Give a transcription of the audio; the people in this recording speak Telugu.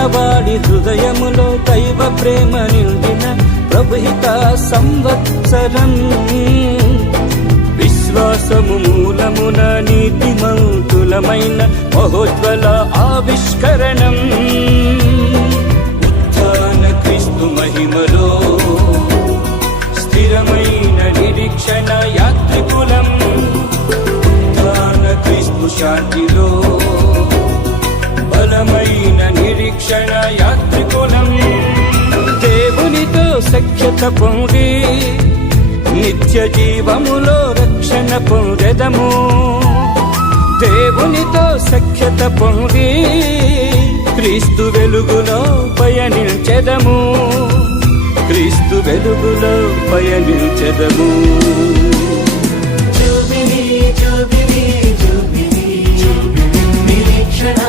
మానవాళి హృదయములో దైవ ప్రేమ నిండిన ప్రభుహిత సంవత్సరం. విశ్వాసము మూలమున నీతిమంతులమైన మహోజ్వల ఆవిష్కరణం. ఉత్థాన క్రీస్తు మహిమలో స్థిరమైన నిరీక్షణ యాత్రికులం. ఉత్థాన క్రీస్తు శాంతిలో బలమైన నిరీక్షణ యాత్రికులం. దేవునితో సఖ్యత పొంది నిత్య జీవములో రక్షణ పొందెదము. దేవునితో సఖ్యత పొంది క్రీస్తు వెలుగులో పయనించెదము. క్రీస్తు వెలుగులో పయనించెదము. జూబిలీ జూబిలీ జూబిలీ నిరీక్షణ